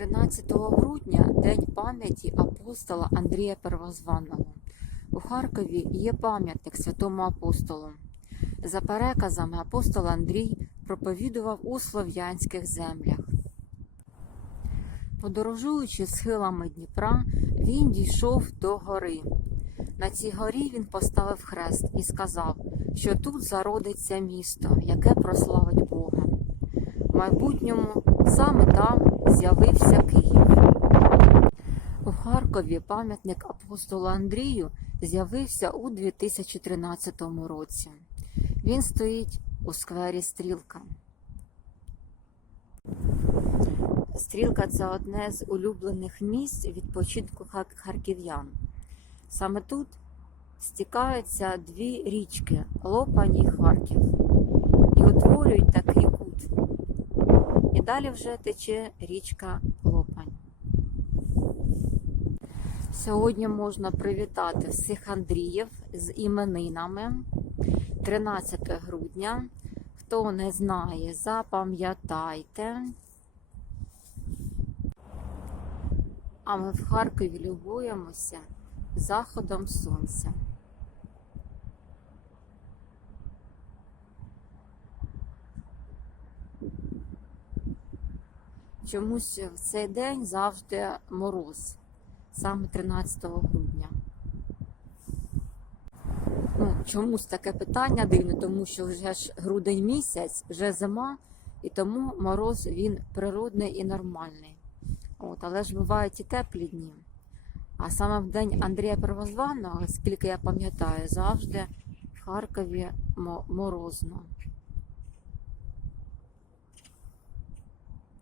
13 грудня День пам'яті апостола Андрія Первозваного. У Харкові є пам'ятник святому апостолу. За переказами апостол Андрій проповідував у слов'янських землях. Подорожуючи схилами Дніпра, він дійшов до гори. На цій горі він поставив хрест і сказав, що тут зародиться місто, яке прославить Бога. В майбутньому саме там з'явився Київ. У Харкові пам'ятник апостолу Андрію з'явився у 2013 році. Він стоїть у сквері Стрілка. Стрілка це одне з улюблених місць відпочинку харків'ян. Саме тут стікаються дві річки Лопань і Харків і утворюють такий кут. І далі вже тече річка Лопань. Сьогодні можна привітати всіх Андріїв з іменинами 13 грудня. Хто не знає, запам'ятайте. А ми в Харкові любуємося заходом сонця. Чомусь в цей день завжди мороз, саме 13 грудня. Ну, чомусь таке питання дивне, тому що вже ж грудень місяць, вже зима, і тому мороз він природний і нормальний. От, але ж бувають і теплі дні. А саме в день Андрія Первозваного, скільки я пам'ятаю, завжди в Харкові морозно.